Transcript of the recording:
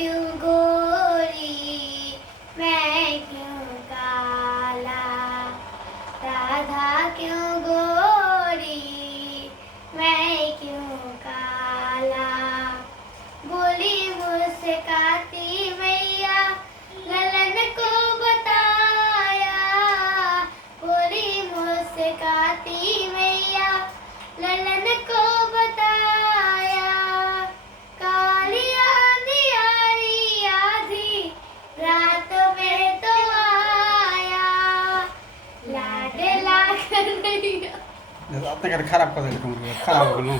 क्यों गोरी मैं क्यों काला, राधा क्यों गोरी मैं क्यों काला। बोली मुझसे काती मैया ललन को बताया, बोली मुझसे काती मैया ललन को बताया। काली अंधियारी आधी रात में तो आया, लाडला कन्हैया। আপনাকে খারাপ কথা এরকম খারাপ হলো।